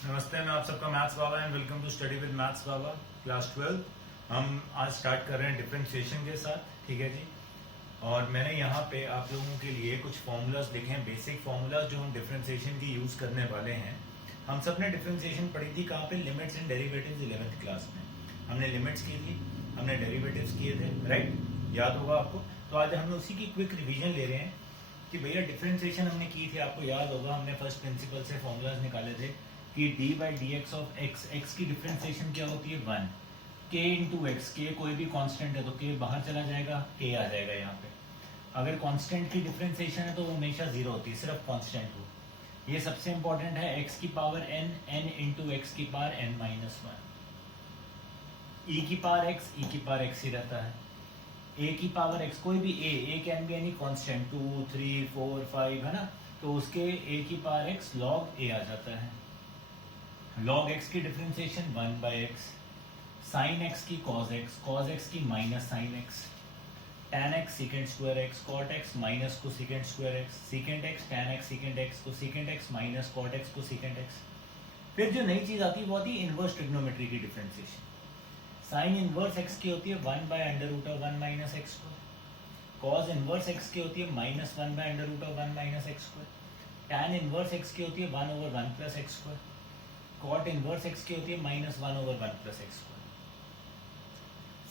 नमस्ते, मैं आप सबका maths Baba and welcome to study with maths Baba class 12। हम आज स्टार्ट कर रहे हैं डिफरेंशिएशन के साथ, ठीक है जी। और मैंने यहाँ पे आप लोगों के लिए कुछ फॉर्मूलाज लिखे हैं, बेसिक फॉर्मूलाज जो हम डिफरेंशिएशन की यूज करने वाले हैं। हम सब ने डिफरेंशिएशन पढ़ी थी कहाँ पे, limits and derivatives 11th class में। हमने लिमिट्स की थी, हमने डेरिवेटिव्स किए थे, राइट, याद होगा आपको। तो आज हम उसी की क्विक रिविजन ले रहे हैं कि भैया डिफरेंशिएशन हमने की थी, आपको याद होगा हमने फर्स्ट प्रिंसिपल से फॉर्मूलाज निकाले थे कि d by d x of x, x की डिफरेंशिएशन क्या होती है 1, k इंटू एक्स, के कोई भी कांस्टेंट है तो k बाहर चला जाएगा, k आ जाएगा यहाँ पे। अगर कांस्टेंट की डिफरेंशिएशन है तो वो हमेशा जीरो होती है, सिर्फ कांस्टेंट हो। ये सबसे इंपॉर्टेंट है, x की power n, n into x की पावर n माइनस 1, e की पावर x, e की पावर x ही रहता है। a की पावर x, कोई भी a can be any constant, 2, 3, 4, 5 है ना, तो उसके a की पावर x log a आ जाता है। log x की differentiation 1 by x, sine x की cos x की minus sine x, tan x secant square x, cot x minus cosecant square x, secant x tan x secant x cosecant x minus cot x cosecant x। फिर जो नई चीज आती है वो आती है इनवर्स ट्रिग्नोमेट्री की डिफरेंशिएशन। साइन इनवर्स x की होती है 1 by under root of 1 minus x square, cos inverse x की होती है minus 1 by under root of 1 minus x square, tan inverse x की होती है 1 over 1 plus x square, cot inverse x की होती है minus 1 over 1 plus x square,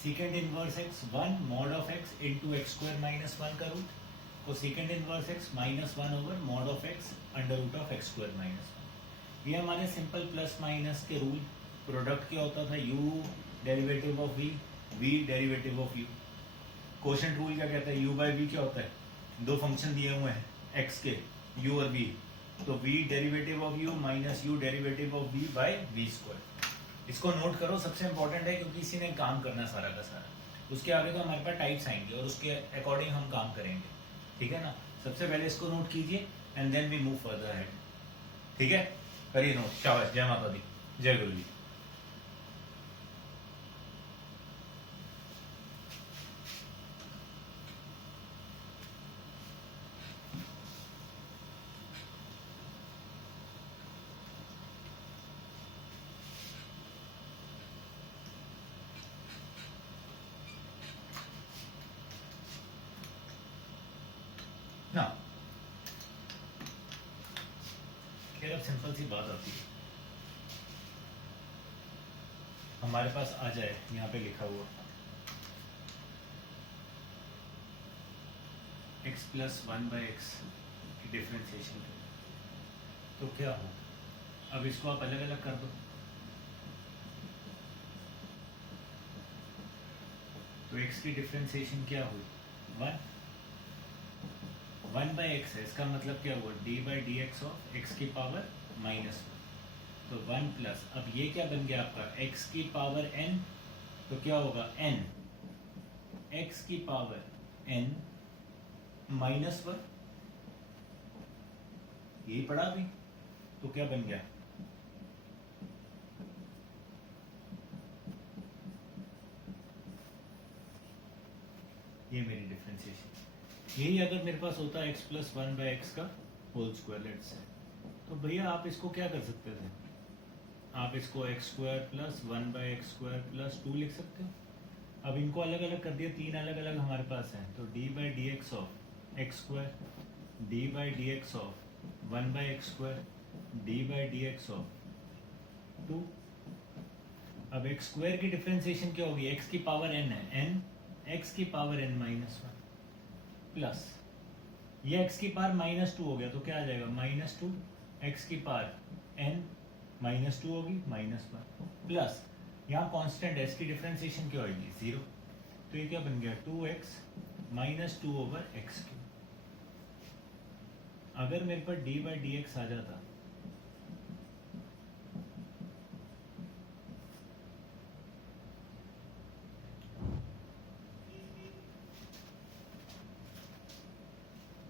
secant inverse x 1 mod of x into x square minus 1 का root, cosecant inverse x minus 1 over mod of x under root of x square minus 1। ये हमारे simple plus minus के rule. Product क्या होता था, u derivative of v, v derivative of u। Quotient rule क्या कहता है, u by v क्या होता है, दो फंक्शन दिए हुए हैं x के, u और v, तो v derivative of u minus u derivative of v by v square. इसको नोट करो, सबसे इंपॉर्टेंट है क्योंकि इसी ने काम करना सारा का सारा। उसके आगे तो हमारे पास टाइप्स आएंगे और उसके अकॉर्डिंग हम काम करेंगे, ठीक है ना। सबसे पहले इसको नोट कीजिए and then we move further ahead, ठीक है। करिए नोट, शाबाश, जय माता दी, जय गुरु जी। ना खैर अब सिंपल सी बात आती है, हमारे पास आ जाए यहाँ पे लिखा हुआ x प्लस 1 बाई एक्स की डिफरेंशिएशन तो क्या हो। अब इसको आप अलग अलग कर दो, तो x की डिफरेंशिएशन क्या हुई 1 बाई एक्स है, इसका मतलब क्या हुआ d by d x of x की पावर माइनस 1, तो 1 प्लस, अब ये क्या बन गया आपका x की पावर n, तो क्या होगा n, x की पावर n माइनस 1, यही पढ़ा भी, तो क्या बन गया ये मेरी डिफरेंशिएशन। यही अगर मेरे पास होता x प्लस 1 बाई एक्स का होल स्क्वायर लेट्स से, तो भैया आप इसको क्या कर सकते थे, आप इसको x square plus 1 by x square plus 2 लिख सकते हो। अब इनको अलग अलग कर दिया, तीन अलग अलग हमारे पास हैं, तो d by d x of x square, d by d x of 1 by x square, d by d x of 2। अब एक्स स्क्वायर की डिफरेंशिएशन क्या होगी, x की पावर n है, n x की पावर n माइनस 1 प्लस ये x की power minus 2 हो गया, तो क्या आ जाएगा माइनस 2, x की पावर n माइनस 2 होगी माइनस 1 प्लस यहाँ कांस्टेंट है, इसकी डिफरेंशिएशन क्या होगी 0, तो ये क्या बन गया 2x minus 2 over x cube. अगर मेरे पास d बाई डी एक्स आ जाता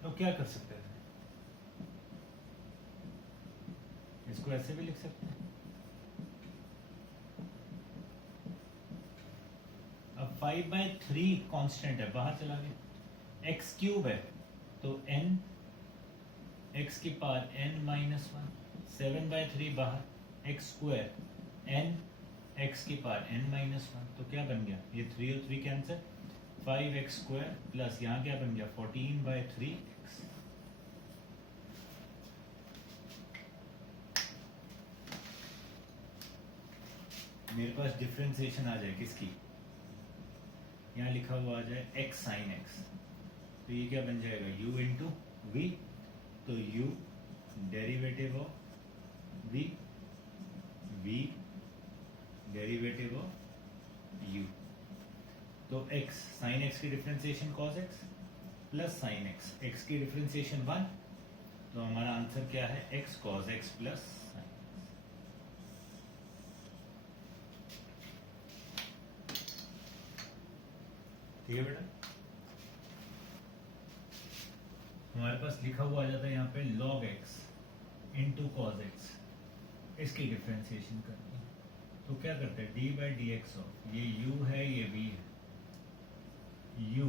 तो क्या कर सकते थे, इसको ऐसे भी लिख सकते हैं। अब 5/3 कांस्टेंट है, बाहर चला गया, एक्स क्यूब है तो n, एक्स की पावर n माइनस 1, 7/3 बाहर, एक्स स्क्वायर एन एक्स की पावर एन माइनस वन, तो क्या बन गया ये 3 और 3 कैंसिल, 5x स्क्वायर प्लस यहाँ क्या बन गया 14/3x। मेरे पास डिफरेंशिएशन आ जाए किसकी, यहाँ लिखा हुआ आ जाए x sin x, तो ये क्या बन जाएगा u इंटू वी, तो u derivative of v, v derivative of u, तो x sin x की differentiation cos x plus sin x, x की डिफरेंशिएशन 1, तो हमारा आंसर क्या है x cos x plus sin x। ठीक है बेटा, हमारे पास लिखा हुआ आ जाता है यहाँ पे log x into cos x, इसकी डिफरेंशिएशन करनी है, तो क्या करते हैं d/dx ऑफ ये u है ये v है, u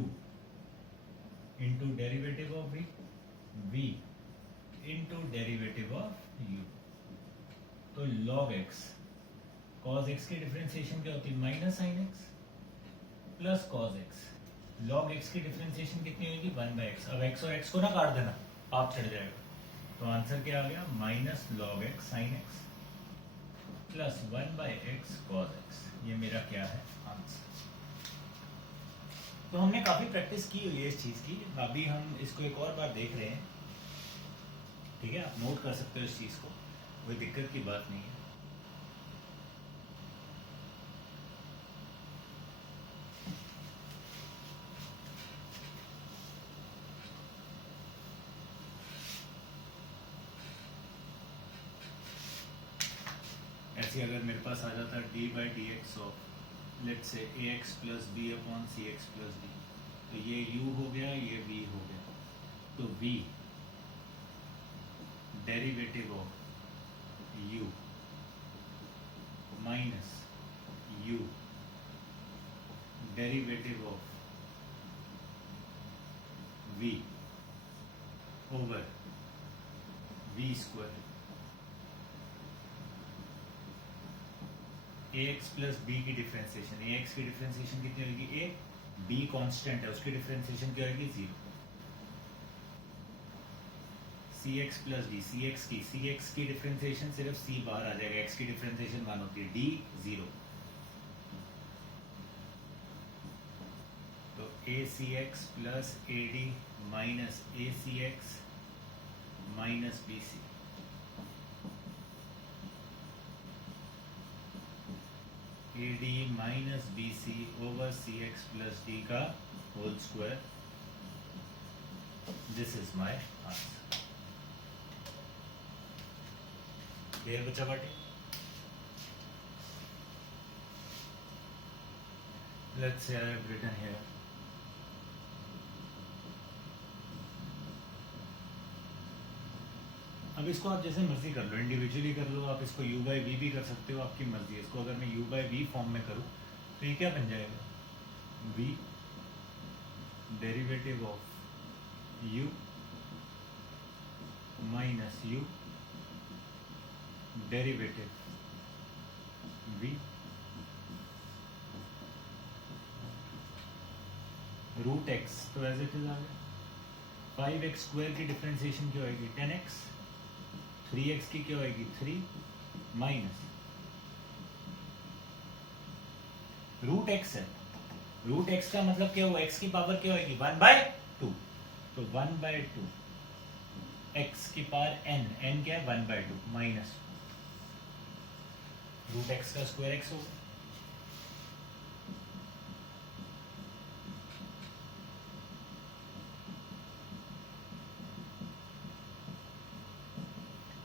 into derivative of v, v into derivative of u, तो log x cos x की डिफरेंशिएशन क्या होती है minus sin x plus cos x, log x की डिफरेंशिएशन कितनी होगी 1/x, अब x और x को ना काट देना पाप चढ़ जाएगा, तो आंसर क्या आ गया minus log x sin x plus 1/x cos x, ये मेरा क्या है आंसर। तो हमने काफी प्रैक्टिस की हुई है इस चीज की, अभी हम इसको एक और बार देख रहे हैं, ठीक है, आप नोट कर सकते हो इस चीज को, कोई दिक्कत की बात नहीं है। ऐसे अगर मेरे पास आ जाता है d/dx of let's say ax plus b upon cx plus b, तो ये u हो गया ये v हो गया, तो v derivative of u minus u derivative of v over v square, ax plus b की डिफरेंशिएशन, ax की डिफरेंशिएशन कितनी होगी a, b कांस्टेंट है उसकी डिफरेंशिएशन क्या होगी 0, cx प्लस d, cx की डिफरेंशिएशन सिर्फ c बाहर आ जाएगा, x की डिफरेंशिएशन 1 होती है, d 0, तो acx plus ad minus acx minus bc, ad minus bc over cx plus d का whole square, this is my answer. Clear बच्चा party, let's say I have written here, अब इसको आप जैसे मर्जी कर लो, इंडिविजुअली कर लो, आप इसको u/v भी कर सकते हो, आपकी मर्जी है। इसको अगर मैं u/v फॉर्म में करूँ तो ये क्या बन जाएगा v derivative of u minus u derivative v root x, तो एज इट इज आ गया, 5x स्क्वायर की डिफरेंशिएशन क्या होगी 10x, 3x की क्या होगी 3 माइनस रूट x है, रूट x का मतलब क्या हुआ x की पावर क्या होगी 1/2, तो 1/2 x की पावर n क्या है 1/2 माइनस रूट x का स्क्वायर x होगा,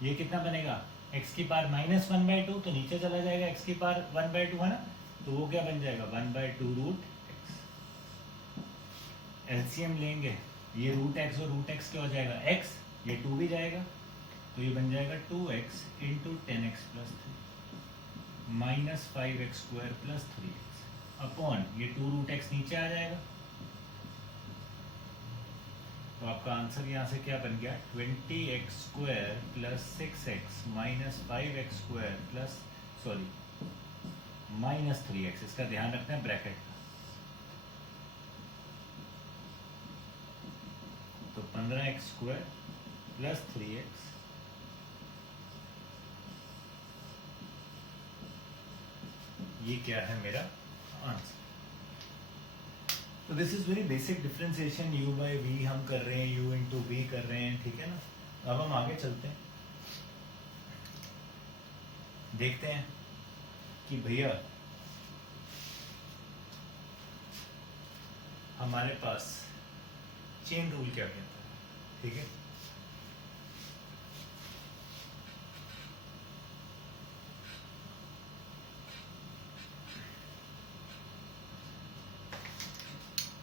ये कितना बनेगा x की पावर -1/2, तो नीचे चला जाएगा x की पावर 1/2 है ना, तो वो क्या बन जाएगा 1/2 रूट x, एलसीएम लेंगे, ये रूट x और रूट x क्या हो जाएगा x, ये 2 भी जाएगा, तो ये बन जाएगा 2x into 10x plus 3 minus 5x square plus 3x upon ये 2 रूट x नीचे आ जाएगा, तो आपका आंसर यहाँ से क्या बन गया 20x² plus 6x minus 5x² plus minus 3x। इसका ध्यान रखना है ब्रैकेट का। तो 15x² प्लस 3x ये क्या है मेरा आंसर। तो this is very basic differentiation, u by v हम कर रहे हैं, u इंटू v कर रहे हैं, ठीक है ना। अब हम आगे चलते हैं, देखते हैं कि भैया हमारे पास चेन रूल क्या कहता है, ठीक है।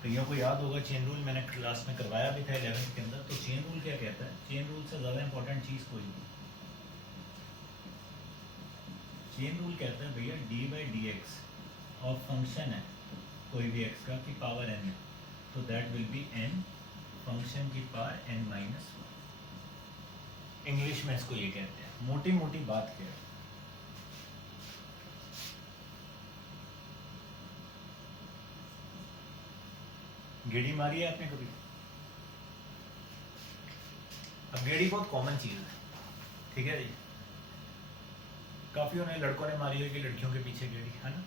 कईयों को याद होगा चेन रूल, मैंने क्लास में करवाया भी था 11th के अंदर। तो चेन रूल क्या कहता है, चेन रूल से ज्यादा इंपॉर्टेंट चीज कोई नहीं। चेन रूल कहता है भैया डी बाई डी एक्स और फंक्शन है कोई भी x का की पावर n है, तो that will be n function की पावर n माइनस। इंग्लिश में इसको ये कहते हैं, मोटी मोटी बात क्या है। गेड़ी मारी है आपने कभी? अब गेड़ी बहुत कॉमन चीज है, ठीक है जी। काफियों ने, लड़कों ने मारी होगी लड़कियों के पीछे गेड़ी, है ना।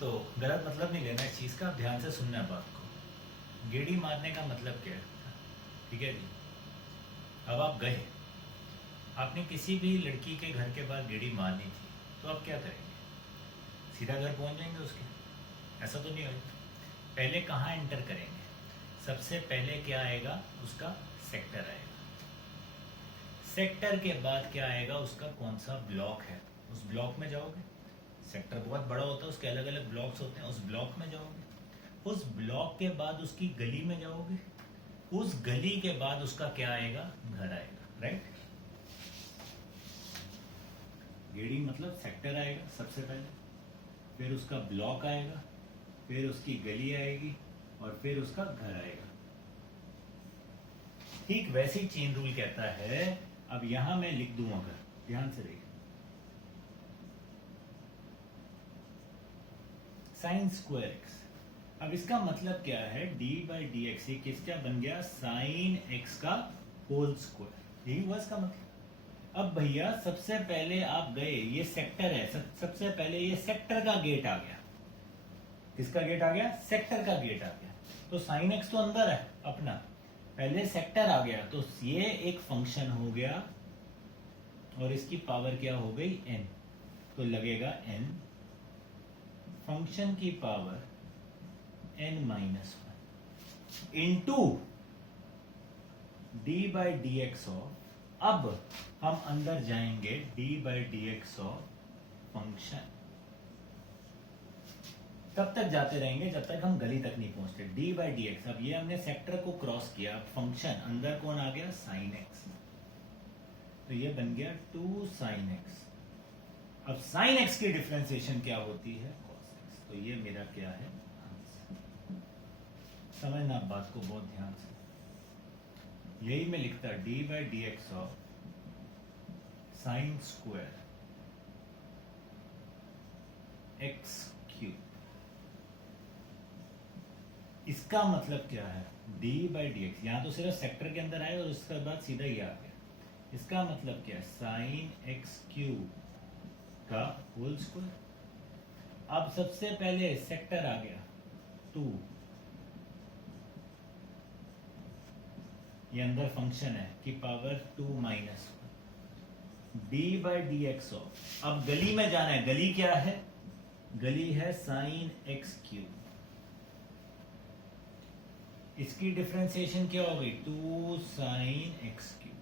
तो गलत मतलब नहीं लेना इस चीज का, ध्यान से सुनना है बात को। गेड़ी मारने का मतलब क्या है, ठीक है जी। अब आप गए, आपने किसी भी लड़की के घर के बाहर गेड़ी मारनी थी, तो आप क्या करेंगे? सीधा घर पहुंच जाएंगे उसके? ऐसा तो नहीं होगा। पहले कहाँ एंटर करेंगे? सबसे पहले क्या आएगा? उसका सेक्टर आएगा। सेक्टर के बाद क्या आएगा? उसका कौन सा ब्लॉक है, उस ब्लॉक में जाओगे। सेक्टर बहुत बड़ा होता है, उसके अलग अलग ब्लॉक्स होते हैं, उस ब्लॉक में जाओगे। उस ब्लॉक के बाद उसकी गली में जाओगे। उस गली के बाद उसका क्या आएगा? घर आएगा, राइट। गेड़ी मतलब सेक्टर आएगा सबसे पहले, फिर उसका ब्लॉक आएगा, फिर उसकी गली आएगी और फिर उसका घर आएगा। ठीक वैसे ही चेन रूल कहता है। अब यहां मैं लिख दूं, अगर ध्यान से देखिए, साइन स्क्वायर एक्स। अब इसका मतलब क्या है? डी बाई डी एक्स, ये किसका बन गया? साइन एक्स का होल स्क्वायर। यही हुआ इसका मतलब। अब भैया सबसे पहले आप गए, ये सेक्टर है, सबसे पहले ये सेक्टर का गेट आ गया। किसका गेट आ गया? सेक्टर का गेट आ गया। तो साइन एक्स तो अंदर है अपना, पहले सेक्टर आ गया, तो ये एक फंक्शन हो गया और इसकी पावर क्या हो गई? n। तो लगेगा n फंक्शन की power n minus 1 into D by d x of. अब हम अंदर जाएंगे, D by d x of function. तब तक जाते रहेंगे जब तक हम गली तक नहीं पहुंचते। D by d x. अब ये हमने सेक्टर को क्रॉस किया, फंक्शन अंदर कौन आ गया? Sine x. तो ये बन गया 2 साइन एक्स। अब साइन एक्स की डिफरेंशिएशन क्या होती है? Cos x. तो ये मेरा क्या है? आंसर। समझना बात को बहुत ध्यान से। यही मैं लिखता D by d x of sine square x cube. इसका मतलब क्या है? D by d x. यहां तो सिर्फ सेक्टर के अंदर आए और उसके बाद सीधा ही आ गया। इसका मतलब क्या है? साइन एक्स क्यूब का होल स्क्वायर। अब सबसे पहले सेक्टर आ गया 2, ये अंदर फंक्शन है की power 2 minus 1 D by d x of. अब गली में जाना है, गली क्या है? गली है साइन एक्स क्यूब। इसकी डिफरेंशिएशन क्या हो गई? 2 साइन एक्स क्यूब।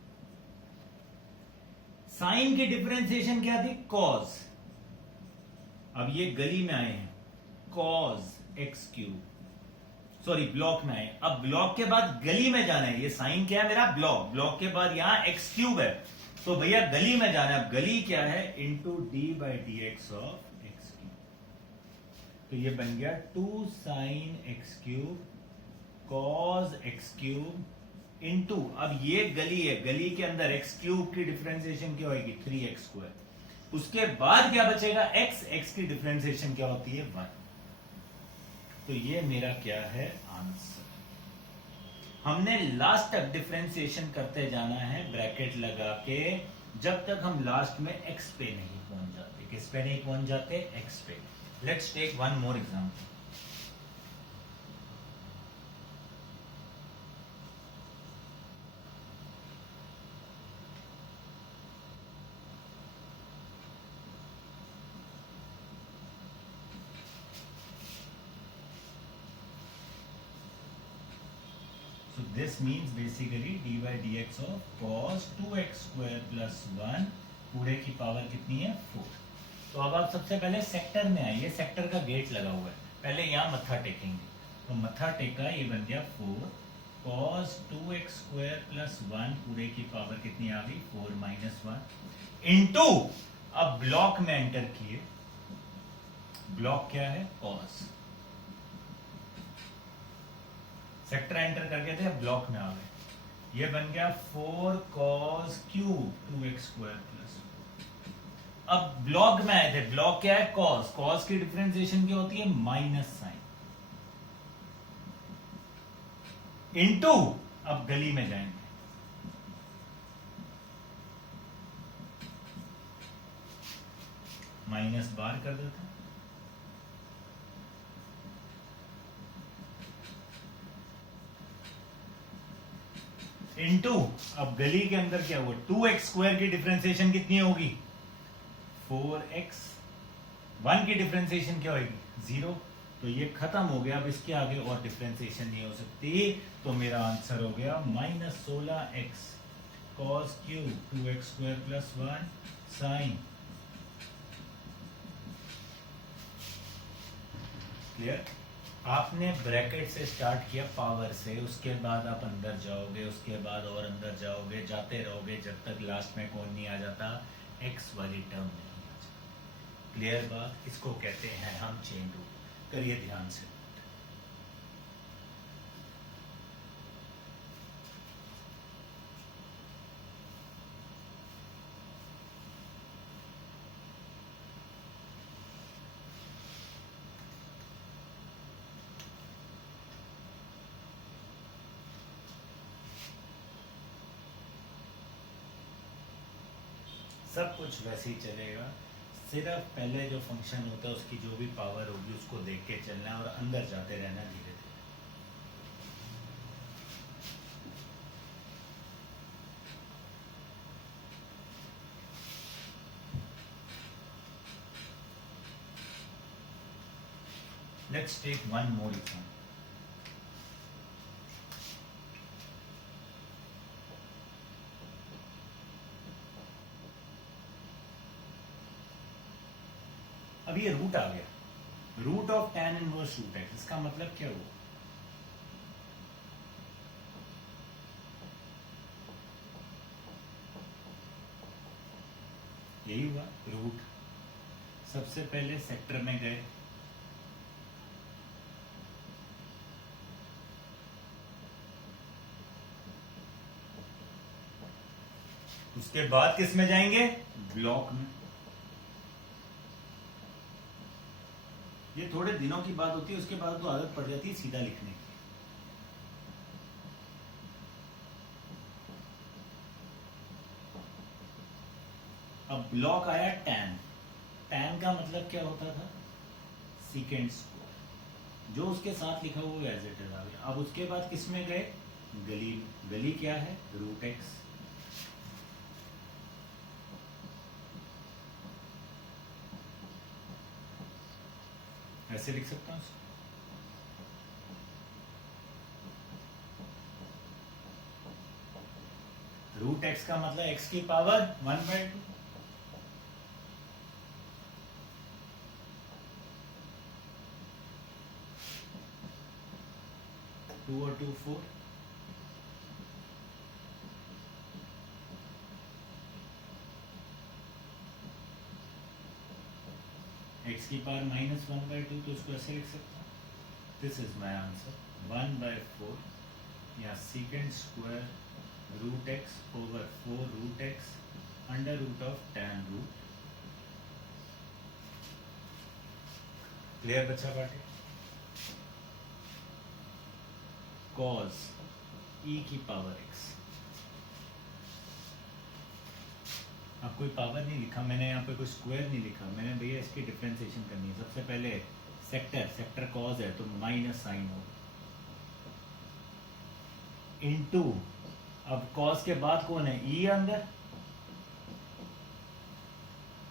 साइन की डिफरेंशिएशन क्या थी? कॉस। अब ये गली में आए हैं, cos x cube, sorry block में आए। अब ब्लॉक के बाद गली में जाना है। ये साइन क्या है मेरा? ब्लॉक। ब्लॉक के बाद यहां एक्स क्यूब है, तो भैया गली में जाना है। अब गली क्या है? Into D by d x of x cube. तो ये बन गया 2 sine x cube cos x cube into, अब ये गली है, गली के अंदर एक्स क्यूब की डिफरेंशिएशन क्या होगी 3x स्क्वायर, उसके बाद क्या बचेगा x, x की डिफरेंशिएशन क्या होती है 1। तो ये मेरा क्या है आंसर। हमने लास्ट तक डिफरेंशिएशन करते जाना है ब्रैकेट लगा के, जब तक हम लास्ट में x पे नहीं पहुंच जाते। किस पे नहीं पहुंच जाते? x पे। Let's take one more example. So this means basically dy dx of cos 2x square plus 1 पूरे की पावर कितनी है 4। तो अब आप सबसे पहले सेक्टर में आइए, सेक्टर का गेट लगा हुआ है, पहले यहाँ मत्था टेकेंगे। तो मत्था टेका, ये बन गया 4 cos 2x square plus 1 पूरे की पावर कितनी आ गई 4 minus 1 इंटू, अब ब्लॉक में एंटर किए, ब्लॉक क्या है cos, सेक्टर एंटर करके थे, ब्लॉक में आ गए, ये बन गया 4 cos cube 2x square plus. अब ब्लॉक में आए थे, ब्लॉक क्या है cos, cos की डिफरेंशिएशन क्या होती है माइनस साइन, इनटू, अब गली में जाएंगे, माइनस बार कर देते हैं, इनटू, अब गली के अंदर क्या हुआ 2x स्क्वायर की डिफरेंशिएशन कितनी होगी 4x, 1 की डिफरेंशिएशन क्या होगी 0। तो ये खत्म हो गया, अब इसके आगे और डिफरेंशिएशन नहीं हो सकती। तो मेरा आंसर हो गया -16x cos cube 2x square plus 1 sine. Clear? आपने ब्रैकेट से स्टार्ट किया पावर से, उसके बाद आप अंदर जाओगे, उसके बाद और अंदर जाओगे, जाते रहोगे जब तक लास्ट में कौन नहीं आ जाता, x वाली टर्म नहीं आ जाती। क्लियर बात? इसको कहते हैं हम चेन रूल। करिए ध्यान से। सब कुछ वैसे ही चलेगा, सिर्फ पहले जो फंक्शन होता है उसकी जो भी पावर होगी उसको देख के चलना है और अंदर जाते रहना धीरे धीरे। Let's take one more example. अब ये रूट आ गया, root of tan inverse root x, इसका मतलब क्या हुआ, यही हुआ रूट। सबसे पहले सेक्टर में गए, उसके बाद किस में जाएंगे, ब्लॉक में। ये थोड़े दिनों की बात होती है, उसके बाद तो आदत पड़ जाती है सीधा लिखने की। अब ब्लॉक आया tan, tan का मतलब क्या होता था सीकेंड स्क्वायर, जो उसके साथ लिखा हुआ एज इट इज आ गया। अब उसके बाद किस में गए, गली, गली क्या है रूट x, ऐसे लिख सकता हूं। रूट x का मतलब x की पावर 1/2, टू और 2 4, x की पावर -1/2, तो उसको ऐसे लिख सकता हूं। This is my answer. 1/4 या second square root x over 4 root x under root of tan root. Clear बच्चा बाटे? cos e की पावर x। अब कोई पावर नहीं लिखा मैंने, यहाँ पे कोई स्क्वायर नहीं लिखा मैंने भैया, इसकी डिफरेंशिएशन करनी है। सबसे पहले सेक्टर कॉज है तो माइनस साइन हो इनटू, अब कॉज के बाद कौन है, e अंदर,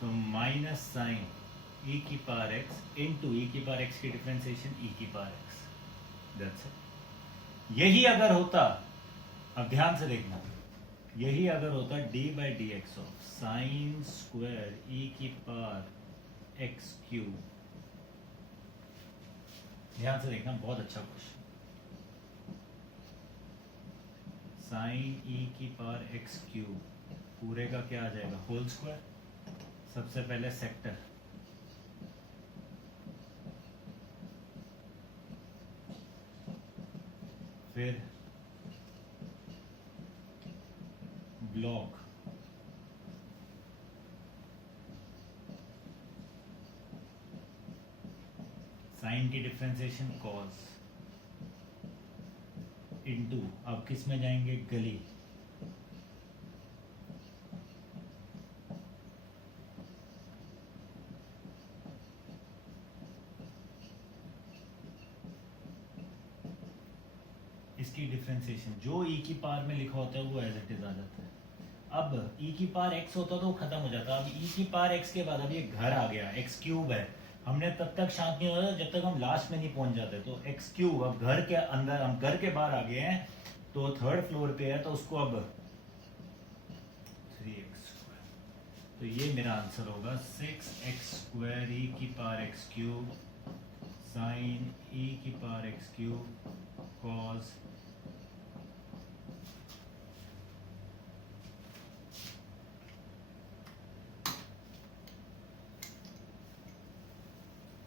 तो माइनस साइन e की पावर x इनटू e की पावर x की डिफरेंशिएशन e की पावर x। That's it. यही अगर होता, अब ध्यान से देखना, यही अगर होता d by d x of sine square e की पावर x क्यूब। ध्यान से देखना, बहुत अच्छा क्वेश्चन। साइन e की पावर x क्यूब पूरे का क्या आ जाएगा, होल स्क्वायर। सबसे पहले सेक्टर, फिर ब्लॉक, साइन की डिफरेंशिएशन कॉस इनटू, अब किस में जाएंगे, गली, इसकी डिफरेंशिएशन जो e की पावर में लिखा होता है वो एज इट इज आ जाता है। अब e की पावर x होता तो वो खत्म हो जाता। अब e की पावर x के बाद अब ये घर आ गया, x क्यूब है, हमने तब तक शांत नहीं होता जब तक हम लास्ट में नहीं पहुंच जाते। तो x क्यूब, अब घर के अंदर, हम घर के बाहर आ गए हैं तो थर्ड फ्लोर पे है, तो उसको अब 3x², तो ये मेरा आंसर होगा 6x² e की power x cube sign e की पावर x क्यूब कॉस।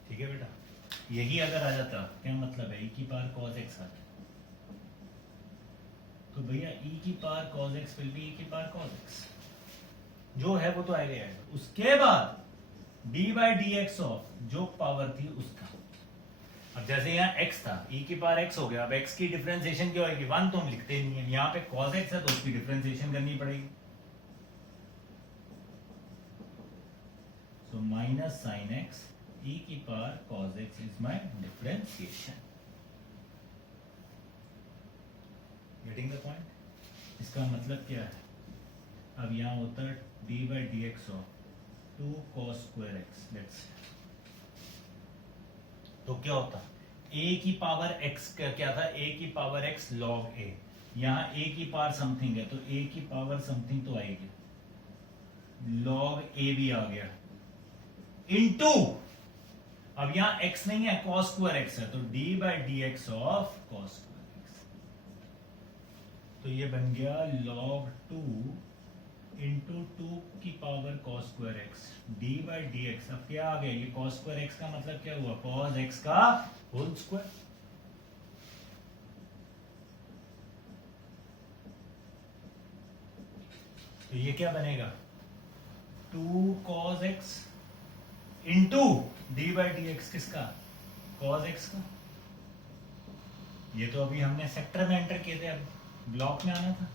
ठीक है बेटा, यही अगर आ जाता, क्या मतलब है, e की पावर cos x आता, तो भैया e की power cos x will be e की पावर cos x, जो है वो तो आएगा आएगा। उसके बाद d by d x of जो पावर थी उसका, अब जैसे यहाँ x था, e की पावर x हो गया, अब x की डिफरेंशिएशन क्या होगी, 1 तो हम लिखते नहीं है, यहाँ पे cos x है तो उसकी डिफरेंशिएशन करनी पड़ेगी। So minus sine x e की power cos x is my differentiation. Getting the point? इसका मतलब क्या है, अब यहाँ होता है d by d x of 2 cos square x, let's, तो क्या होता, a की पावर x का क्या था, a की पावर x log a, यहाँ a की पावर समथिंग है तो a की पावर समथिंग तो आएगी, log a भी आ गया, इनटू, अब यहाँ x नहीं है, cos स्क्वायर x है, तो d by d x of cos square x, तो ये बन गया log 2 इंटू 2 की power cos square x d by d x. अब क्या आ गया, ये cos स्क्वायर x का मतलब क्या हुआ, cos x का होल स्क्वायर। तो ये क्या बनेगा, 2 cos x into D by d x, किसका, cos x का। ये तो अभी हमने सेक्टर में एंटर किए थे, अब ब्लॉक में आना था।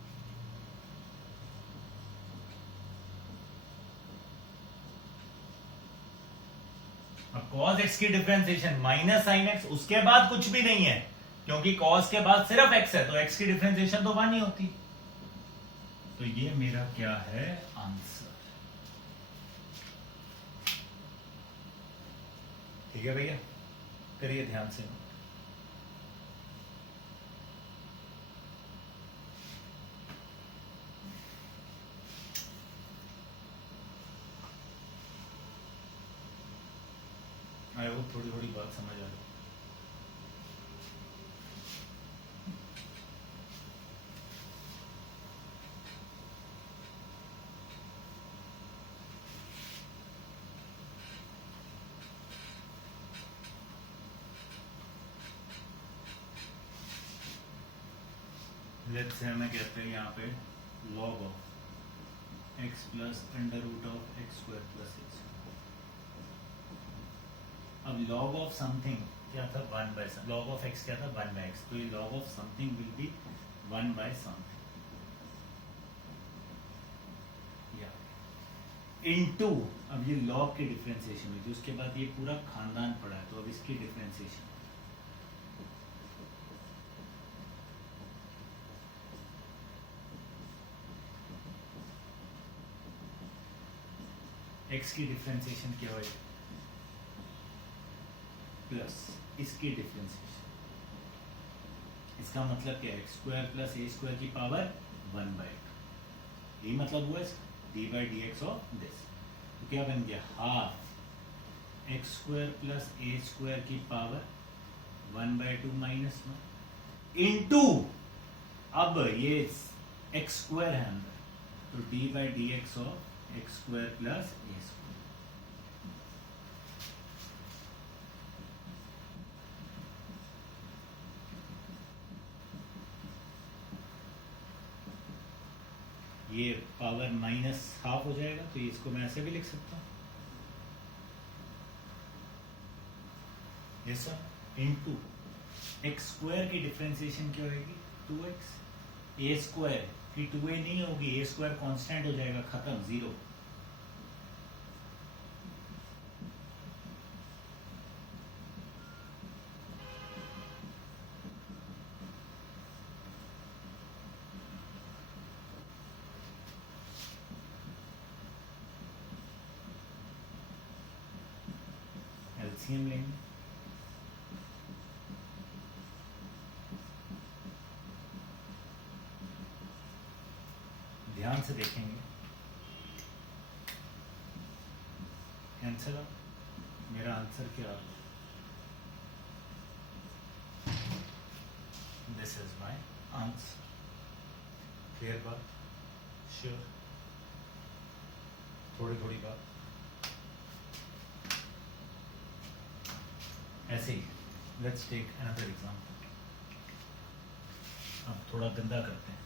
अब cos x की डिफरेंशिएशन माइनस साइन x, उसके बाद कुछ भी नहीं है क्योंकि cos के बाद सिर्फ x है, तो x की डिफरेंशिएशन तो 1 ही होती। तो ये मेरा क्या है, आंसर। ठीक है भैया, करिए ध्यान से। आई होप थोड़ी थोड़ी बात समझ आ रही। लेट्स से हमें कहते हैं यहाँ पे log of x plus under root of x square plus x. अब log ऑफ समथिंग क्या था, 1 बाय log ऑफ x क्या था, 1 बाय x, तो ये log of something will be 1 by something या इनटू, अब ये log की डिफरेंशिएशन हुई थी, उसके बाद ये पूरा खानदान पड़ा है, तो अब इसकी डिफरेंशिएशन x की डिफरेंशिएशन क्या होगी, प्लस इसकी डिफरेंशिएशन, इसका मतलब क्या है, एक्स स्क्वायर प्लस ए स्क्वायर की पावर 1 बाय 2, यही मतलब हुआ इसका, D by d x of this. तो क्या बन गया, हाफ एक्स स्क्वायर प्लस ए स्क्वायर की पावर 1 बाय 2 माइनस 1 इंटू, अब ये एक्स स्क्वायर है अंदर, तो D by d x of x square plus A square. ये पावर माइनस हाफ हो जाएगा, तो इसको मैं ऐसे भी लिख सकता हूँ, yes sir, into x square की डिफरेंशिएशन क्या होगी, 2x, ए स्क्वायर की 2a नहीं होगी, ए स्क्वायर कांस्टेंट हो जाएगा, खत्म, 0। एलसीएम लेंगे, ध्यान से देखेंगे, कैंसिल हो, मेरा आंसर क्या होगा, this is my answer. Clear बात, श्योर, थोड़ी थोड़ी बात ऐसे ही। लेट्स टेक अनदर एग्जांपल, अब थोड़ा गंदा करते हैं।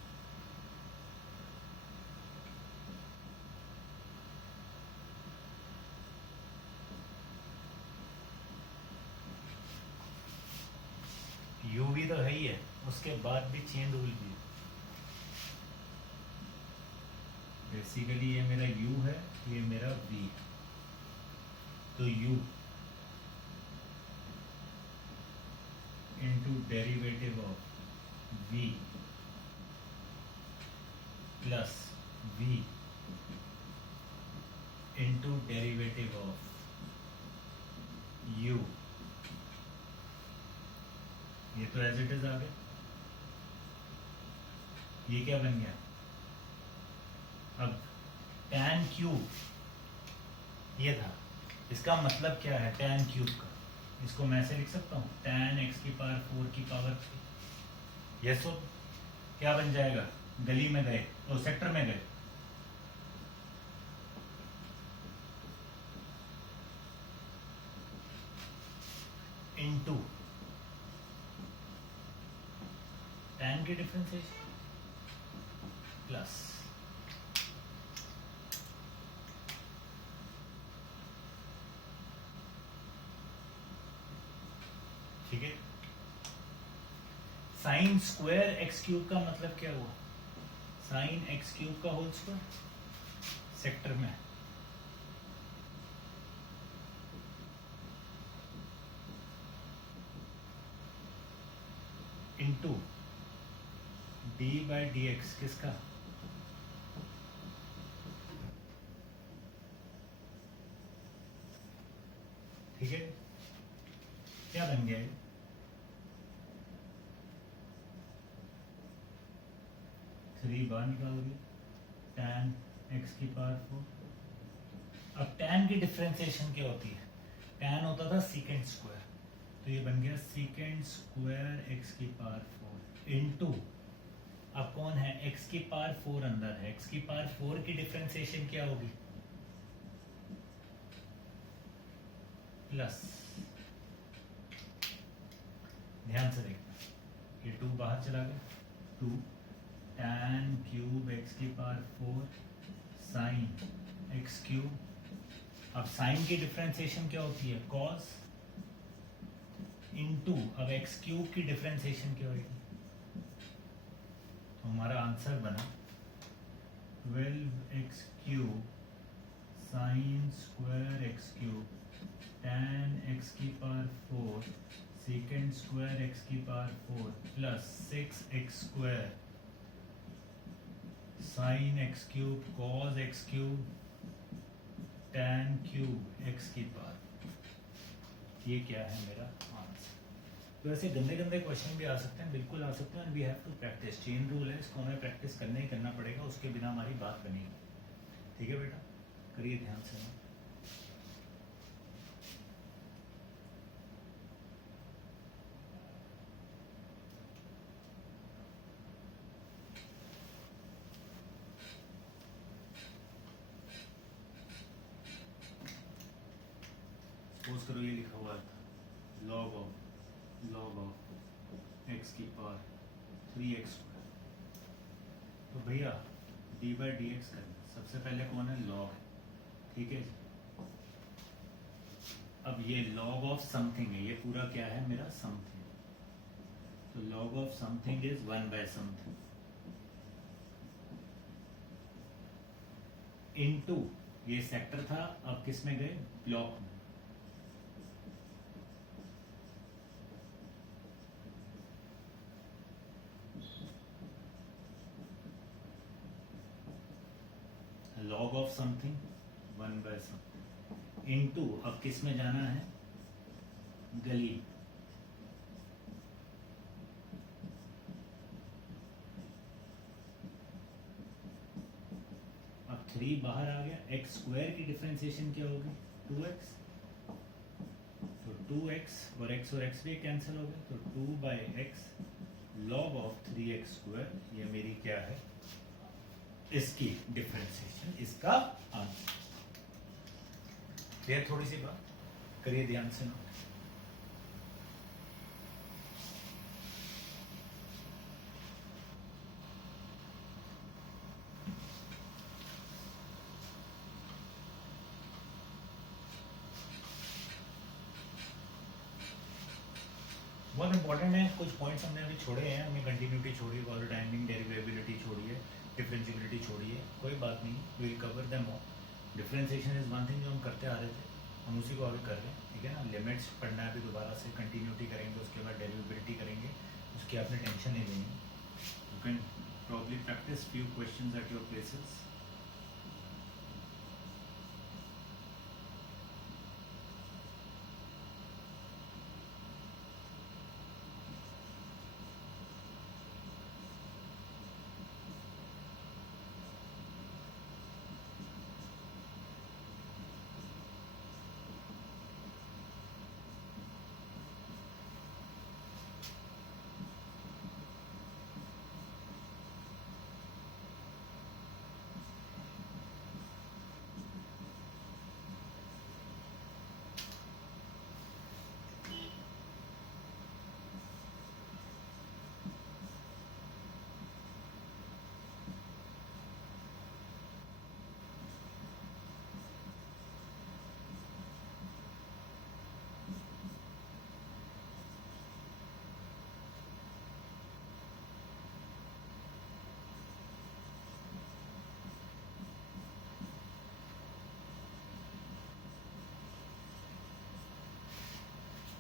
यू भी तो है ही है, उसके बाद भी चेन रूल भी है। बेसिकली ये मेरा u है, ये मेरा v, तो u into derivative of v plus v into derivative of u, ये तो एज इट इज आ गया। ये क्या बन गया, अब tan क्यूब ये था, इसका मतलब क्या है tan क्यूब का, इसको मैं ऐसे लिख सकता हूँ, tan x की पावर 4 की पावर 3। यस, तो क्या बन जाएगा, गली में गए तो सेक्टर में गए, इनटू tan की डिफरेंशिएशन प्लस ठीक है, साइन स्क्वायर एक्स क्यूब का मतलब क्या हुआ, साइन एक्स क्यूब का होल स्क्वायर सेक्टर में, into D by d x किसका, ठीक है, क्या बन गया, 3 बार निकाल दिया, tan x की पावर 4। अब tan की डिफरेंशिएशन क्या होती है, tan होता था सीकेंड स्क्वायर, तो ये बन गया सीकेंड स्क्वायर x की पावर 4 इनटू, अब कौन है, x की पावर 4 अंदर है, x की पावर 4 की डिफरेंशिएशन क्या होगी, प्लस, ध्यान से देखना, ये 2 बाहर चला गया, 2 tan क्यूब x की पावर 4 साइन x क्यूब। अब साइन की डिफरेंशिएशन क्या होती है? cos इनटू, अब x क्यूब की डिफरेंशिएशन क्या होगी? तो हमारा आंसर बना 12x cube sine square x cube tan x की पावर 4 सेकेंड स्क्वायर x की power 4 plus 6x square sine x cube cos x cube tan cube x की पावर। ये क्या है मेरा आंसर? तो ऐसे गंदे गंदे क्वेश्चन भी आ सकते हैं, बिल्कुल आ सकते हैं। We have to practice, chain rule है, इसको हमें प्रैक्टिस करना ही करना पड़ेगा, उसके बिना हमारी बात बनेगी। ठीक है बेटा, करिए ध्यान से। सपोज करो ये लिखा हुआ था log ऑफ x की पावर 3x स्क्वायर। तो भैया डी बाई डी एक्स करना, सबसे पहले कौन है? log है, ठीक है। अब ये log ऑफ समथिंग है, ये पूरा क्या है मेरा? समथिंग। तो log of something is 1 by something into, ये सेक्टर था, अब किस में गए? ब्लॉक में। log of something 1 by something into, अब किस में जाना है? गली। अब 3 बाहर आ गया, x स्क्वायर की डिफरेंशिएशन क्या होगी? 2x। तो 2x और x भी कैंसिल हो गए, तो 2 by x log of 3x square, ये मेरी क्या है? इसकी डिफरेंशिएशन, इसका आंसर। क्लियर? थोड़ी सी बात करिए ध्यान से ना। बहुत इंपॉर्टेंट है, कुछ पॉइंट्स हमने अभी छोड़े हैं, हमने कंटिन्यूटी छोड़ी है, वॉल्यूम टाइमिंग, डेरिवेबिलिटी छोड़ी है, डिफरेंशिएबिलिटी छोड़ी है, कोई बात नहीं, we will cover them all. Differentiation is one thing जो हम करते आ रहे थे, हम उसी को आगे कर रहे हैं, ठीक है ना। लिमिट्स पढ़ना है अभी दोबारा से, कंटिन्यूटी करेंगे, उसके बाद डेरिवेबिलिटी करेंगे, उसकी आपने टेंशन नहीं लेनी। You can probably practise few questions at your places.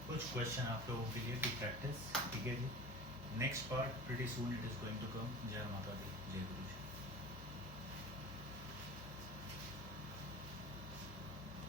कुछ क्वेश्चन आप लोगों के लिए टू प्रैक्टिस, ठीक है जी। Next part pretty soon it is going to come. जय माता दी, जय गुरु जी।